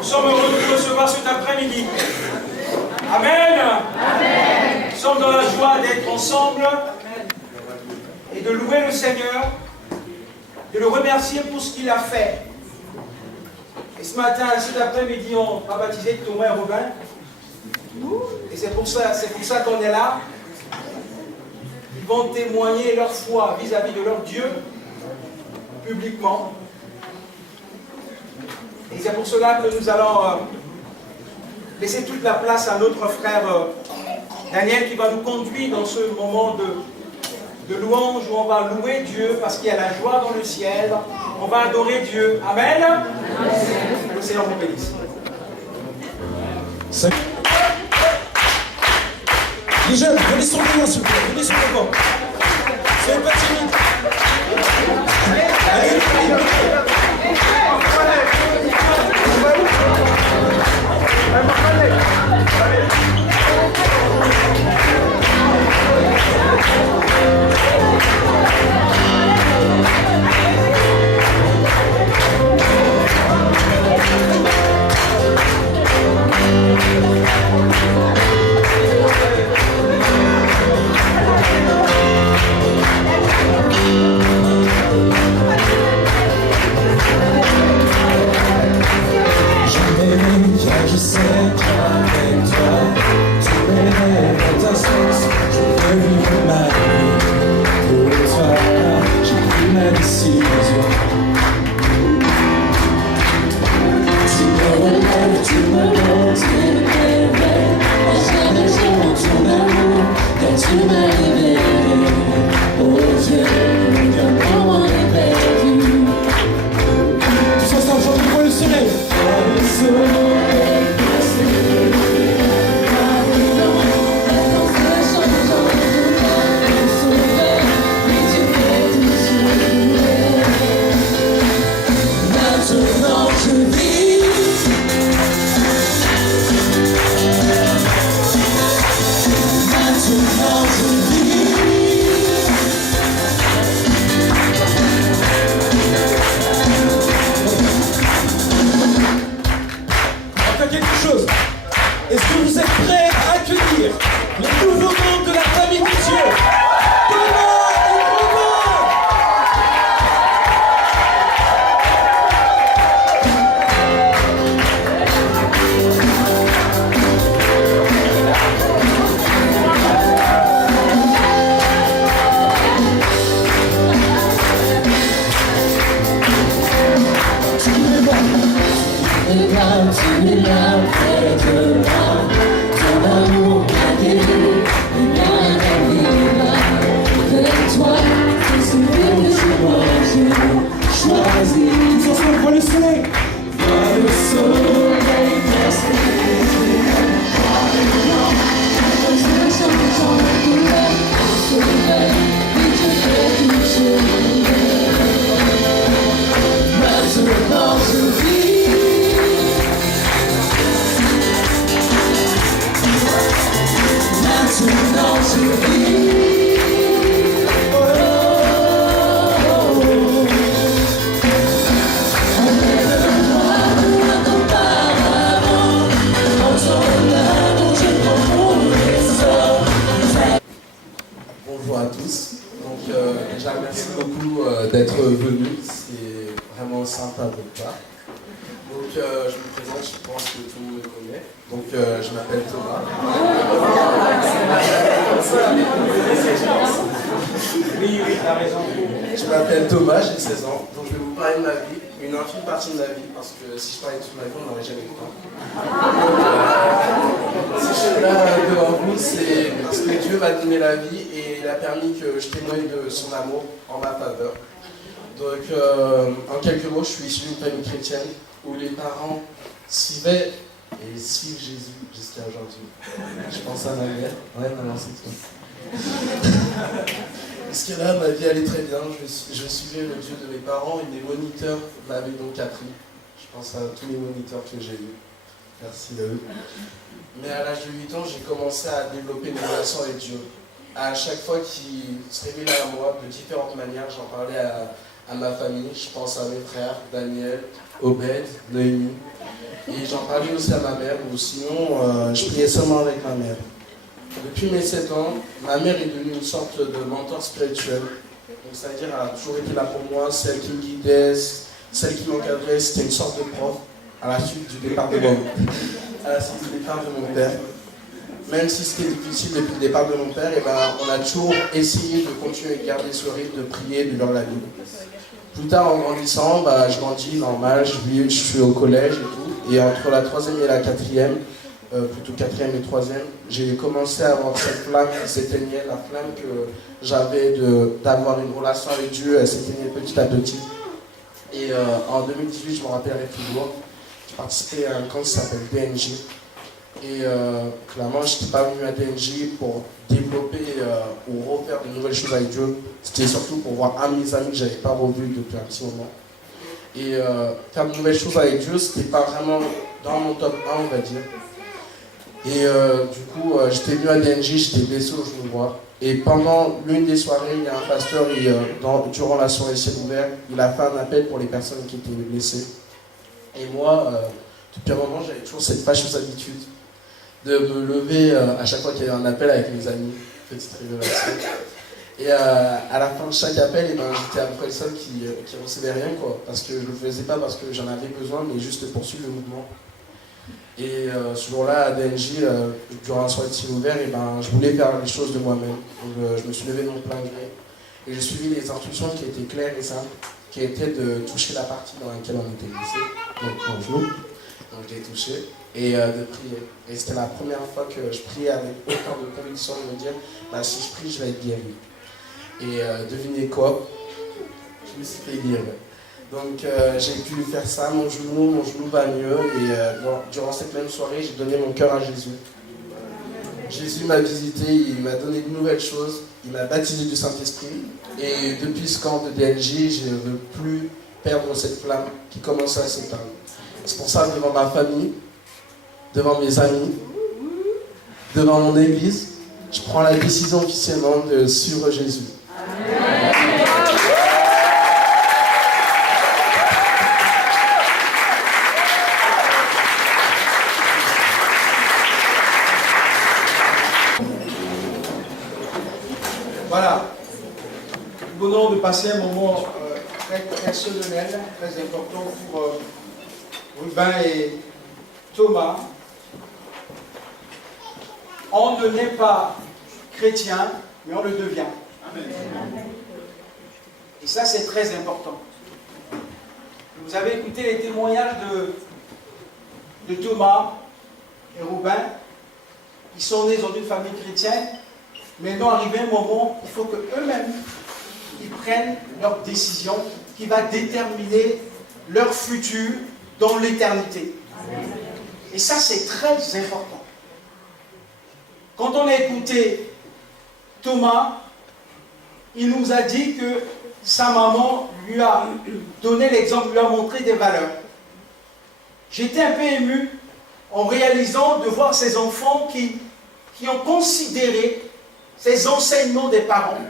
Nous sommes heureux de vous recevoir cet après-midi. Amen. Amen. Nous sommes dans la joie d'être ensemble et de louer le Seigneur, de le remercier pour ce qu'il a fait. Et ce matin, cet après-midi, on va baptiser Thomas et Robin. Et c'est pour ça qu'on est là. Ils vont témoigner leur foi vis-à-vis de leur Dieu, publiquement. Et c'est pour cela que nous allons laisser toute la place à notre frère Daniel qui va nous conduire dans ce moment de louange où on va louer Dieu parce qu'il y a la joie dans le ciel. On va adorer Dieu. Amen. Que le Seigneur vous bénisse. Les jeunes, venez sur le banc, s'il vous plaît. Venez sur le banc. Soyez pas timides. Allez. Je sais qu'avec toi, tous mes rêves ont un sens. Je veux vivre ma vie. Pour toi, j'ai pris ma décision. Tu me relèves, tu me montres, tu me réveilles. À jamais j'aime ton amour, car tu m'as révélé. Oh Dieu, comment est perdu. Tous ensemble, chantons le soleil. Le soleil. Est-ce que vous êtes prêts à accueillir les nouveaux membres de la famille de Dieu? Thomas et Robin! Tu es là près de moi, ton amour m'a guéri, et moi la vie avec toi, tes souvenirs de moi, je choisis. Tous ensemble, vois le soleil. Vois le soleil passer, vois le blanc, je chante dans la douleur, le soleil, et je fais tout maintenant je vis. Maintenant je vis. Oh, oh, oh. Emmène-moi auparavant, en ton amour je prends mon essor. Bonjour à tous. Donc déjà merci beaucoup d'être venus, c'est vraiment sympa de votre part. Donc je me présente, je pense que tout le monde me connaît. Donc je m'appelle Thomas. Oui, t'as raison. Je m'appelle Thomas, j'ai 16 ans. Donc je vais vous parler de ma vie, une infime partie de ma vie, parce que si je parlais de toute ma vie, on n'aurait jamais le temps. Si je suis là devant vous, c'est parce que Dieu m'a donné la vie et il a permis que je témoigne de son amour en ma faveur. Donc en quelques mots, je suis issu d'une famille chrétienne où les parents suivaient et suivent Jésus jusqu'à aujourd'hui. Je pense à ma mère. Ouais, maman, c'est toi. Parce que là, ma vie allait très bien. Je suivais le Dieu de mes parents et mes moniteurs m'avaient donc appris. Je pense à tous les moniteurs que j'ai eus. Merci à eux. Mais à l'âge de 8 ans, j'ai commencé à développer une relation avec Dieu. À chaque fois qu'il se révélait à moi, de différentes manières, j'en parlais à ma famille, je pense à mes frères, Daniel, Obed, Noémie. Et j'en parlais aussi à ma mère, ou sinon je priais seulement avec ma mère. Depuis mes 7 ans, ma mère est devenue une sorte de mentor spirituel. Donc, c'est-à-dire elle a toujours été là pour moi, celle qui me guidait, celle qui m'encadrait, c'était une sorte de prof à la suite du départ de mon père. Même si c'était difficile depuis le départ de mon père, et ben, on a toujours essayé de continuer à garder ce rythme de prier, de lire la Bible. Plus tard, en grandissant, je grandis normal, je suis au collège et tout. Et entre la 3e et la 4e, plutôt 4e et 3e, j'ai commencé à avoir cette flamme qui s'éteignait, la flamme que j'avais d'avoir une relation avec Dieu, elle s'éteignait petit à petit. Et en 2018, je me rappellerai toujours, je participais à un camp qui s'appelle DNJ. Et clairement, je n'étais pas venu à DNJ pour développer ou refaire de nouvelles choses avec Dieu. C'était surtout pour voir un de mes amis que je n'avais pas revu depuis un petit moment. Et faire de nouvelles choses avec Dieu, ce n'était pas vraiment dans mon top 1, on va dire. Et du coup, j'étais venu à DNJ, j'étais blessé au genou droit. Et pendant l'une des soirées, il y a un pasteur, durant la soirée ciel ouvert, il a fait un appel pour les personnes qui étaient blessées. Et moi, depuis un moment, j'avais toujours cette fâcheuse habitude de me lever à chaque fois qu'il y avait un appel avec mes amis, petite révélation. Et à la fin de chaque appel, j'étais après le seul qui recevait rien, quoi, parce que je ne le faisais pas parce que j'en avais besoin, mais juste pour suivre le mouvement. Et ce jour-là, à DNJ, durant la soirée de ciel ouvert, je voulais faire les choses de moi-même. Donc je me suis levé de mon plein gré. Et j'ai suivi les instructions qui étaient claires et simples, qui étaient de toucher la partie dans laquelle on était blessé, donc mon genou. Donc je l'ai touché. Et de prier. Et c'était la première fois que je priais avec autant de conviction de me dire, si je prie, je vais être guéri. Et devinez quoi? Je me suis fait guérir. Donc j'ai pu faire ça, mon genou va mieux. Et durant cette même soirée, j'ai donné mon cœur à Jésus. Jésus m'a visité, il m'a donné de nouvelles choses, il m'a baptisé du Saint-Esprit. Et depuis ce camp de DNJ, je ne veux plus perdre cette flamme qui commence à s'éteindre. C'est pour ça que devant ma famille, devant mes amis, devant mon église, je prends la décision officiellement de suivre Jésus. Amen. Voilà. Nous venons de passer un moment très personnel, très important pour Ruben et Thomas. On ne naît pas chrétien, mais on le devient. Amen. Et ça, c'est très important. Vous avez écouté les témoignages de Thomas et Ruben, qui sont nés dans une famille chrétienne. Maintenant, arrivé un moment, il faut qu'eux-mêmes, ils prennent leur décision qui va déterminer leur futur dans l'éternité. Et ça, c'est très important. Quand on a écouté Thomas, il nous a dit que sa maman lui a donné l'exemple, lui a montré des valeurs. J'étais un peu ému en réalisant de voir ces enfants qui ont considéré ces enseignements des parents,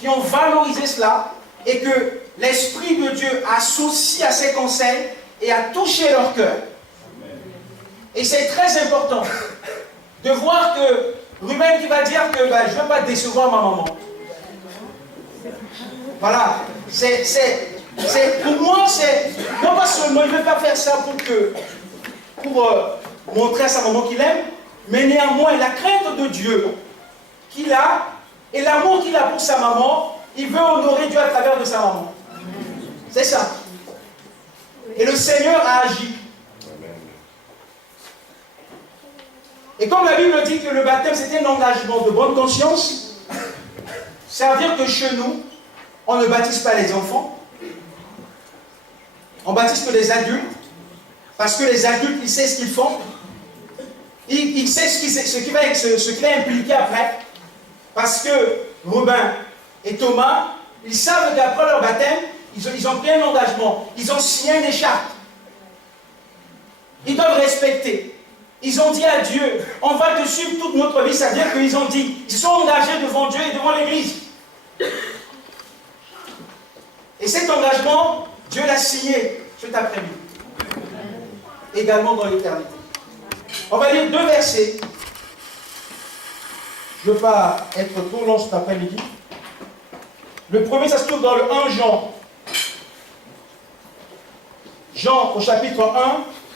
qui ont valorisé cela, et que l'Esprit de Dieu associe à ces conseils et a touché leur cœur. Et c'est très important de voir que Ruben qui va dire que je ne veux pas décevoir ma maman. Voilà, pour moi, non pas seulement il ne veut pas faire ça pour montrer à sa maman qu'il aime, mais néanmoins la crainte de Dieu qu'il a et l'amour qu'il a pour sa maman, il veut honorer Dieu à travers de sa maman. C'est ça. Et le Seigneur a agi. Et comme la Bible dit que le baptême c'était un engagement de bonne conscience, ça veut dire que chez nous, on ne baptise pas les enfants, on baptise que les adultes, parce que les adultes, ils savent ce qu'ils font, ils savent ce qui va impliquer après, parce que Ruben et Thomas, ils savent qu'après leur baptême, ils ont pris un engagement, ils ont signé une charte, ils doivent respecter. Ils ont dit à Dieu, on va te suivre toute notre vie, c'est-à-dire qu'ils ont dit, ils sont engagés devant Dieu et devant l'Église. Et Et cet engagement, Dieu l'a signé cet après-midi. Également dans l'éternité. On va lire 2 versets. Je ne veux pas être trop long cet après-midi. Le premier, ça se trouve dans le 1 Jean. Jean au chapitre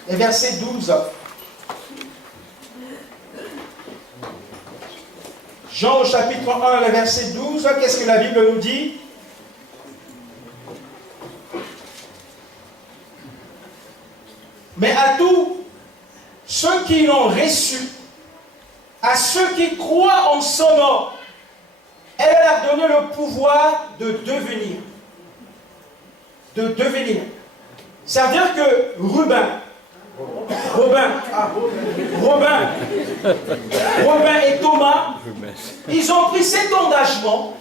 1 et verset 12. Jean au chapitre 1 et verset 12, qu'est-ce que la Bible nous dit? Mais à tous ceux qui l'ont reçu, à ceux qui croient en son nom, elle leur a donné le pouvoir de devenir. De devenir. Ça veut dire que Robin et Thomas, ils ont pris cet engagement,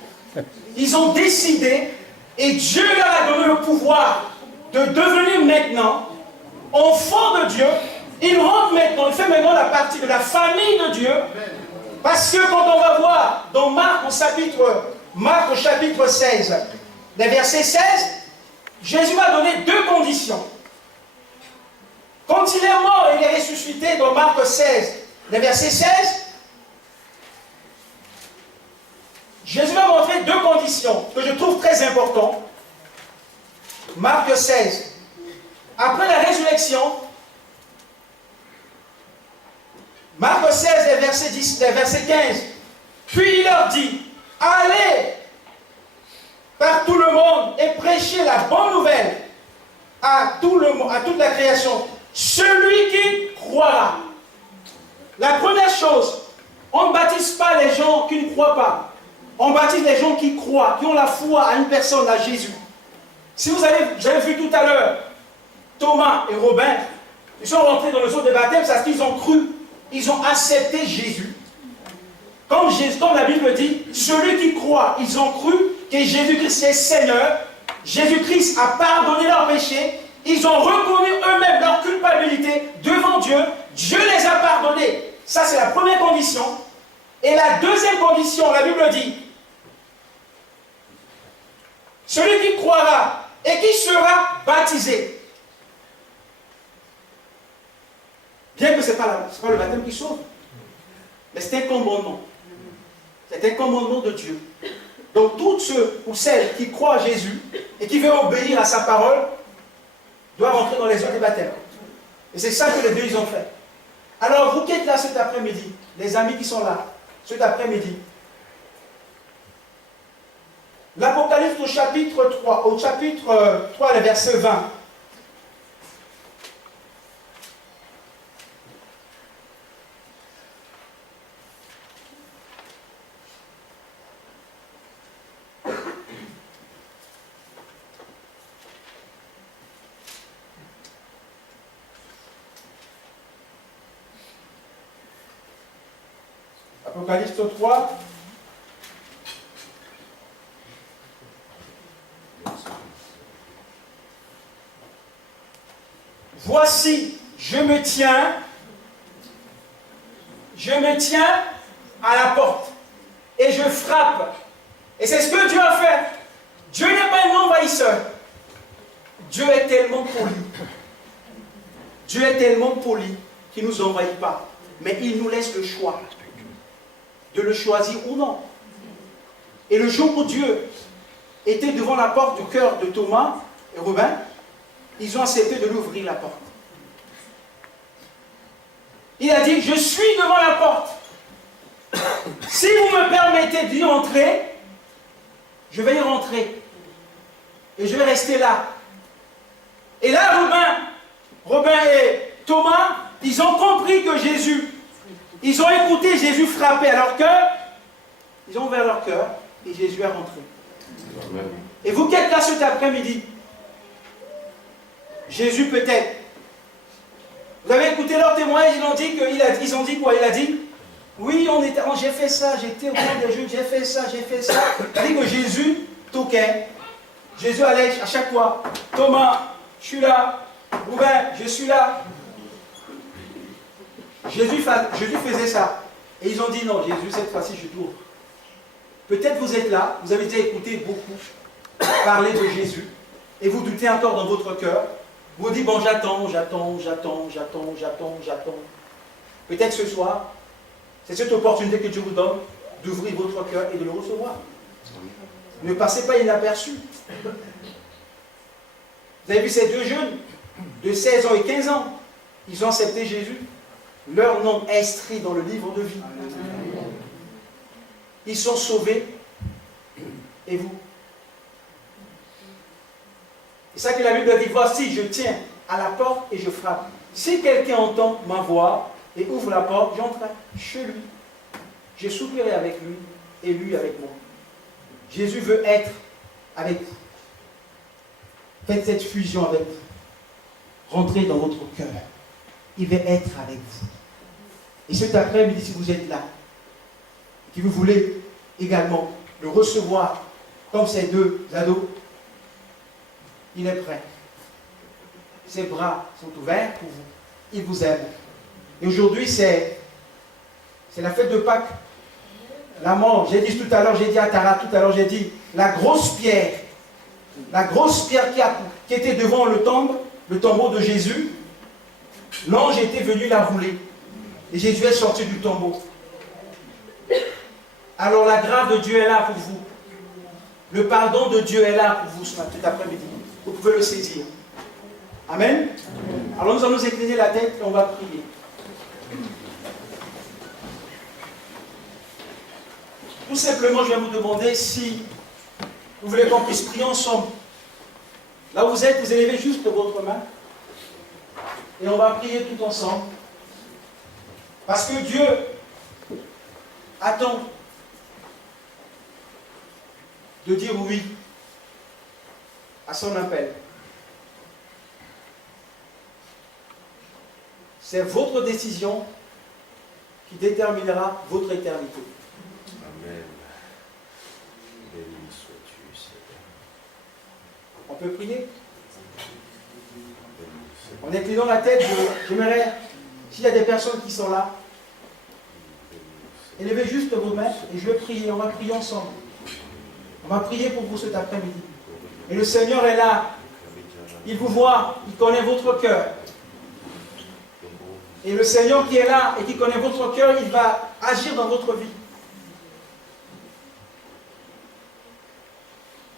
ils ont décidé, et Dieu leur a donné le pouvoir de devenir maintenant enfants de Dieu. Ils rentrent maintenant, ils font maintenant la partie de la famille de Dieu. Parce que quand on va voir dans Marc au chapitre 16, le verset 16, Jésus va donner 2 conditions. Quand il est mort et il est ressuscité dans Marc 16, le verset 16, Jésus va montrer 2 conditions que je trouve très importantes. Marc 16. Après la résurrection, Marc 16, verset 15, puis il leur dit, allez par tout le monde et prêchez la bonne nouvelle à toute la création. Celui qui croira. La première chose, on ne baptise pas les gens qui ne croient pas. On baptise les gens qui croient, qui ont la foi à une personne, à Jésus. Si vous avez vu tout à l'heure, Thomas et Robin, ils sont rentrés dans le jour des baptêmes parce qu'ils ont cru, ils ont accepté Jésus. Comme la Bible dit, celui qui croit, ils ont cru que Jésus-Christ est Seigneur, Jésus-Christ a pardonné leurs péchés, ils ont reconnu eux-mêmes leur culpabilité devant Dieu, Dieu les a pardonnés. Ça, c'est la première condition. Et la deuxième condition, la Bible dit, celui qui croira et qui sera baptisé. Bien que ce n'est pas le baptême qui sauve, mais c'est un commandement. C'est un commandement de Dieu. Donc tous ceux ou celles qui croient à Jésus et qui veulent obéir à sa parole doivent entrer dans les eaux des baptêmes. Et c'est ça que les deux ils ont fait. Alors vous qui êtes là cet après-midi, les amis qui sont là, cet après-midi, l'Apocalypse au chapitre 3, le verset 20. Apocalypse 3. Voici, je me tiens à la porte et je frappe. Et c'est ce que Dieu a fait. Dieu n'est pas un envahisseur. Dieu est tellement poli. Dieu est tellement poli qu'il ne nous envahit pas. Mais il nous laisse le choix de le choisir ou non. Et le jour où Dieu était devant la porte du cœur de Thomas et Robin, ils ont accepté de l'ouvrir la porte. Il a dit, je suis devant la porte. Si vous me permettez d'y entrer, je vais y rentrer. Et je vais rester là. Et là, Robin et Thomas, ils ont compris que Jésus, ils ont écouté Jésus frapper à leur cœur, ils ont ouvert leur cœur et Jésus est rentré. Amen. Et vous qui êtes là cet après-midi, Jésus peut-être, vous avez écouté leur témoignage, ils ont dit quoi? Il a dit, oui, j'ai fait ça, j'étais au camp des Juifs, j'ai fait ça. Il dit que Jésus toquait. Jésus allait à chaque fois, Thomas, je suis là, Robin, je suis là. Jésus faisait ça. Et ils ont dit, non, Jésus, cette fois-ci, je t'ouvre. Peut-être vous êtes là, vous avez déjà écouté beaucoup parler de Jésus. et vous doutez encore dans votre cœur, vous dites, bon, j'attends. Peut-être ce soir, c'est cette opportunité que Dieu vous donne d'ouvrir votre cœur et de le recevoir. Ne passez pas inaperçu. Vous avez vu ces deux jeunes de 16 ans et 15 ans, ils ont accepté Jésus. Leur nom est inscrit dans le livre de vie. Ils sont sauvés. Et vous? C'est ça que la Bible dit, voici, je tiens à la porte et je frappe. Si quelqu'un entend ma voix et ouvre la porte, j'entrerai chez lui. Je soupirai avec lui et lui avec moi. Jésus veut être avec vous. Faites cette fusion avec vous. Rentrez dans votre cœur. Il veut être avec vous. Et cet après-midi, si vous êtes là, et que vous voulez également le recevoir comme ces deux ados, il est prêt. Ses bras sont ouverts pour vous. Il vous aime. Et aujourd'hui, c'est la fête de Pâques. La mort, j'ai dit tout à l'heure, j'ai dit à Tara tout à l'heure, j'ai dit la grosse pierre qui était devant le tombeau de Jésus, l'ange était venu la rouler. Et Jésus est sorti du tombeau. Alors la grâce de Dieu est là pour vous. Le pardon de Dieu est là pour vous cet après-midi. Vous pouvez le saisir. Amen. Alors nous allons nous incliner la tête et on va prier. Tout simplement, je vais vous demander si vous voulez qu'on puisse prier ensemble. Là où vous êtes, vous élevez juste votre main. Et on va prier tout ensemble. Parce que Dieu attend de dire oui à son appel. C'est votre décision qui déterminera votre éternité. Amen. Béni sois-tu, Seigneur. On peut prier? Béni sois-tu. En inclinant la tête, j'aimerais, s'il y a des personnes qui sont là, élevez juste vos mains et je vais prier. On va prier ensemble. On va prier pour vous cet après-midi. Et le Seigneur est là. Il vous voit. Il connaît votre cœur. Et le Seigneur qui est là et qui connaît votre cœur, il va agir dans votre vie.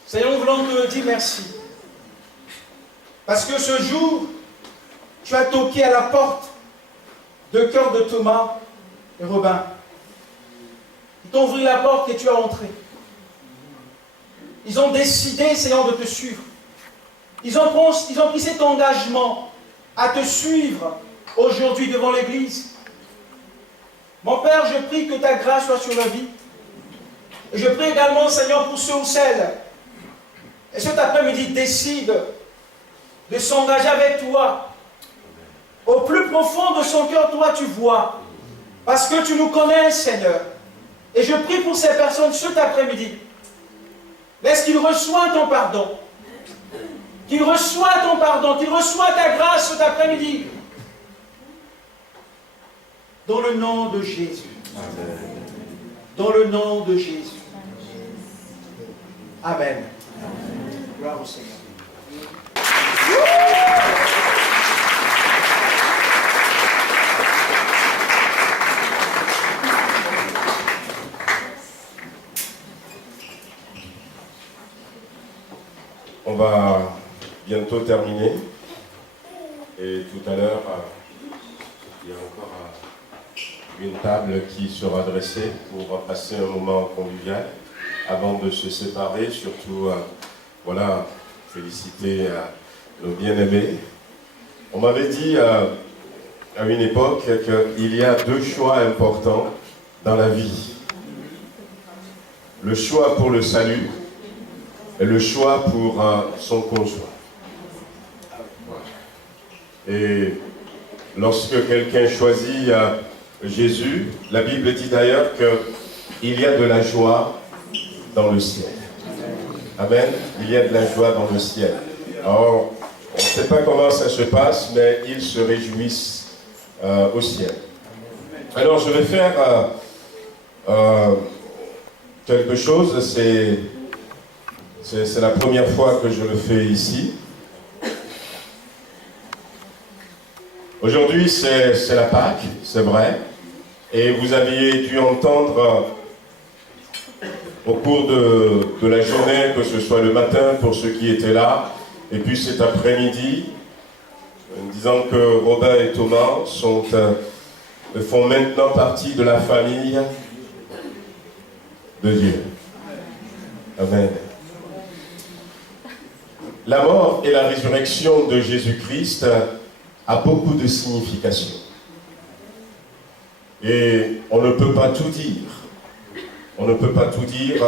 Seigneur, nous voulons te dire merci. Parce que ce jour, tu as toqué à la porte de cœur de Thomas et Robin. Ils t'ont ouvert la porte et tu as entré. Ils ont décidé, Seigneur, de te suivre. Ils ont pris cet engagement à te suivre aujourd'hui devant l'Église. Mon Père, je prie que ta grâce soit sur leur vie. Et je prie également, Seigneur, pour ceux ou celles, et cet après-midi décide de s'engager avec toi. Au plus profond de son cœur, toi, tu vois. Parce que tu nous connais, Seigneur. Et je prie pour ces personnes cet après-midi. Laisse qu'ils reçoivent ton pardon. Qu'ils reçoivent ton pardon. Qu'ils reçoivent ta grâce cet après-midi. Dans le nom de Jésus. Amen. Dans le nom de Jésus. Amen. Gloire au Seigneur. On va bientôt terminer. Et tout à l'heure, il y a encore une table qui sera dressée pour passer un moment convivial avant de se séparer. Surtout, voilà, féliciter nos bien-aimés. On m'avait dit à une époque qu'il y a deux choix importants dans la vie. Le choix pour le salut et le choix pour son conjoint. Et lorsque quelqu'un choisit Jésus, la Bible dit d'ailleurs qu'il y a de la joie dans le ciel. Amen. Il y a de la joie dans le ciel. Alors, on ne sait pas comment ça se passe, mais ils se réjouissent au ciel. Alors, je vais faire quelque chose, c'est C'est la première fois que je le fais ici. Aujourd'hui, c'est la Pâque, c'est vrai. Et vous aviez dû entendre au cours de la journée, que ce soit le matin pour ceux qui étaient là, et puis cet après-midi, en disant que Robin et Thomas font maintenant partie de la famille de Dieu. Amen. La mort et la résurrection de Jésus-Christ a beaucoup de signification. Et on ne peut pas tout dire. On ne peut pas tout dire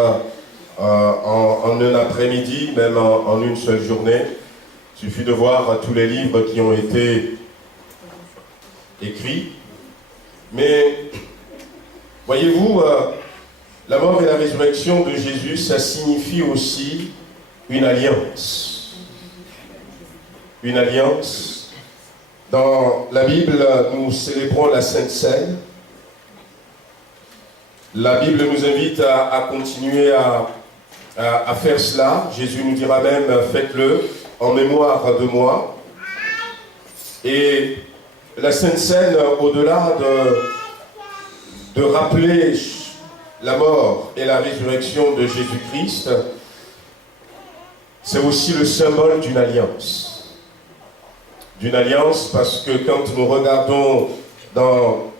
en un après-midi, même en une seule journée. Il suffit de voir tous les livres qui ont été écrits. Mais, voyez-vous, la mort et la résurrection de Jésus, ça signifie aussi une alliance. Une alliance. Dans la Bible, nous célébrons la Sainte Seine. La Bible nous invite à continuer à faire cela. Jésus nous dira même, faites-le en mémoire de moi. Et la Sainte Seine, au-delà de rappeler la mort et la résurrection de Jésus-Christ, c'est aussi le symbole d'une alliance. D'une alliance parce que quand nous regardons dans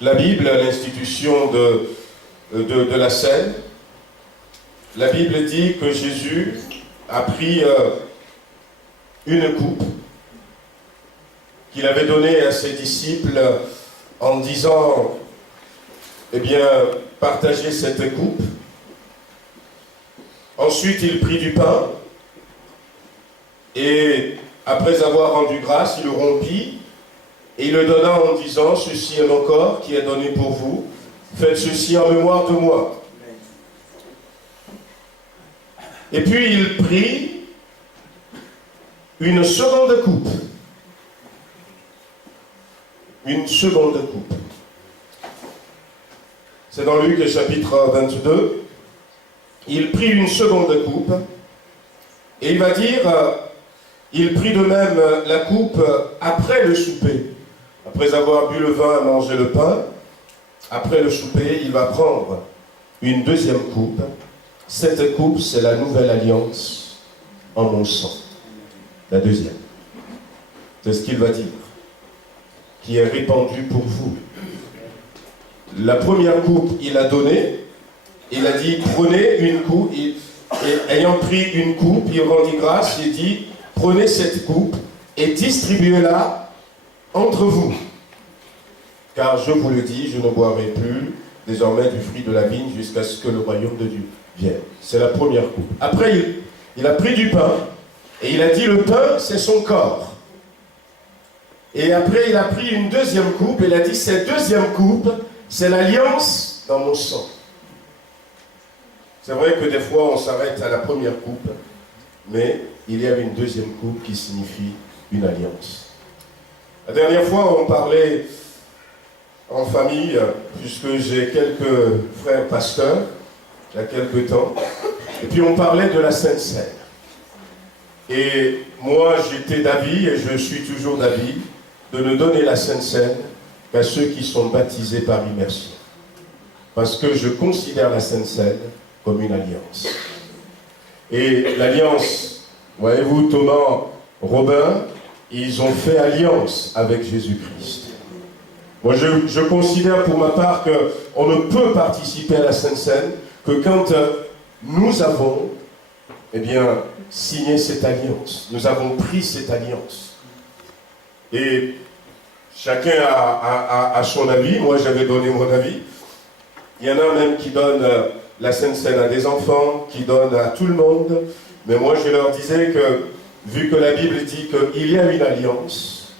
la Bible, l'institution de la Seine, la Bible dit que Jésus a pris une coupe qu'il avait donnée à ses disciples en disant, eh bien, partagez cette coupe. Ensuite, il prit du pain et après avoir rendu grâce, il le rompit et il le donna en disant, ceci est mon corps qui est donné pour vous, faites ceci en mémoire de moi. Et puis il prit une seconde coupe. Une seconde coupe. C'est dans Luc chapitre 22. Il prit une seconde coupe et il va dire, il prit de même la coupe après le souper. Après avoir bu le vin et mangé le pain, après le souper, il va prendre une deuxième coupe. Cette coupe, c'est la nouvelle alliance en mon sang. La deuxième. C'est ce qu'il va dire. Qui est répandue pour vous. La première coupe, il a donné. Il a dit, prenez une coupe. Et ayant pris une coupe, il rendit grâce. Il dit, prenez cette coupe et distribuez-la entre vous. Car je vous le dis, je ne boirai plus désormais du fruit de la vigne jusqu'à ce que le royaume de Dieu vienne. C'est la première coupe. Après, il a pris du pain et il a dit, le pain, c'est son corps. Et après, il a pris une deuxième coupe et il a dit, cette deuxième coupe, c'est l'alliance dans mon sang. C'est vrai que des fois, on s'arrête à la première coupe, mais il y a une deuxième coupe qui signifie une alliance. La dernière fois, on parlait en famille, puisque j'ai quelques frères pasteurs, il y a quelques temps, et puis on parlait de la Sainte Seine. Et moi, j'étais d'avis, et je suis toujours d'avis, de ne donner la Sainte Seine qu'à ceux qui sont baptisés par immersion. Parce que je considère la Sainte Seine comme une alliance. Et l'alliance, voyez-vous, Thomas, Robin, ils ont fait alliance avec Jésus-Christ. Moi, je considère pour ma part qu'on ne peut participer à la Sainte Seine que quand nous avons, eh bien, signé cette alliance. Nous avons pris cette alliance. Et chacun a son avis. Moi, j'avais donné mon avis. Il y en a même qui donnent la Sainte Seine à des enfants, qui donnent à tout le monde. Mais moi, je leur disais que, vu que la Bible dit qu'il y a une alliance,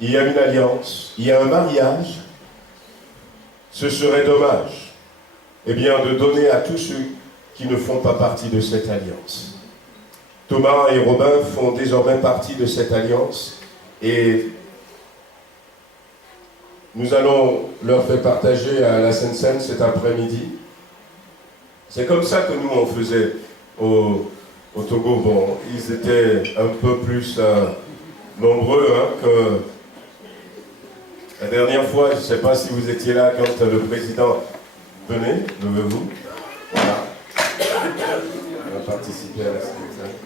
il y a une alliance, il y a un mariage, ce serait dommage, eh bien, de donner à tous ceux qui ne font pas partie de cette alliance. Thomas et Robin font désormais partie de cette alliance et nous allons leur faire partager à la Sainte Seine cet après-midi C'est comme ça que nous, on faisait au Togo. Bon, ils étaient un peu plus nombreux que la dernière fois. Je ne sais pas si vous étiez là quand le président venait. Levez-vous. Voilà. On a participé à la spectacle.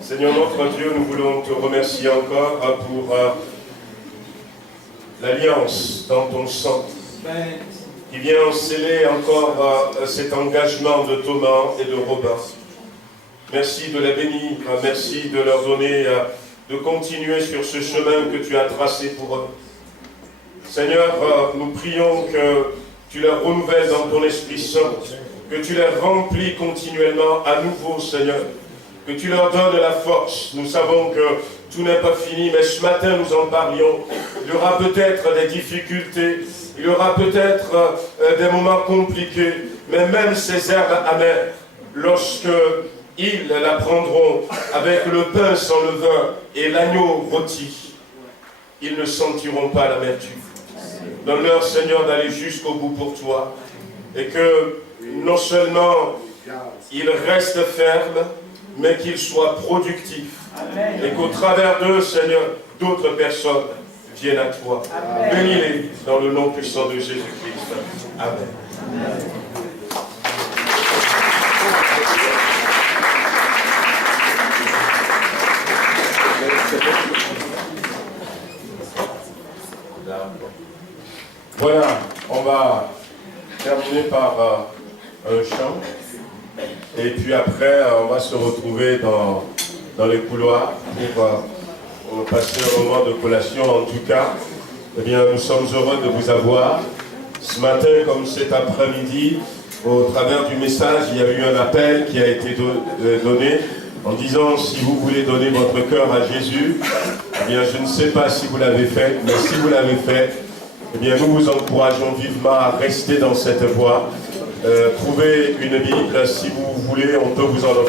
Seigneur notre Dieu, nous voulons te remercier encore pour l'alliance dans ton sang qui vient sceller encore cet engagement de Thomas et de Robin. Merci de les bénir, merci de leur donner de continuer sur ce chemin que tu as tracé pour eux. Seigneur, nous prions que tu leur renouvelles dans ton Esprit Saint, que tu les remplis continuellement à nouveau, Seigneur, que tu leur donnes la force. Nous savons que tout n'est pas fini, mais ce matin nous en parlions. Il y aura peut-être des difficultés, il y aura peut-être des moments compliqués, mais même ces herbes amères, lorsque ils la prendront avec le pain sans levain et l'agneau rôti, ils ne sentiront pas l'amertume. Donne-leur, Seigneur, d'aller jusqu'au bout pour toi, et que non seulement ils restent fermes, mais qu'ils soient productifs. Amen. Et qu'au travers d'eux, Seigneur, d'autres personnes viennent à toi. Bénis-les dans le nom puissant de Jésus-Christ. Amen. Amen. Voilà, on va terminer par un chant. Et puis après, on va se retrouver dans les couloirs pour passer un moment de collation. En tout cas, eh bien, nous sommes heureux de vous avoir. Ce matin, comme cet après-midi, au travers du message, il y a eu un appel qui a été donné en disant si vous voulez donner votre cœur à Jésus, eh bien, je ne sais pas si vous l'avez fait, mais si vous l'avez fait, eh bien, nous vous encourageons vivement à rester dans cette voie. Trouvez une Bible, si vous voulez, on peut vous en offrir.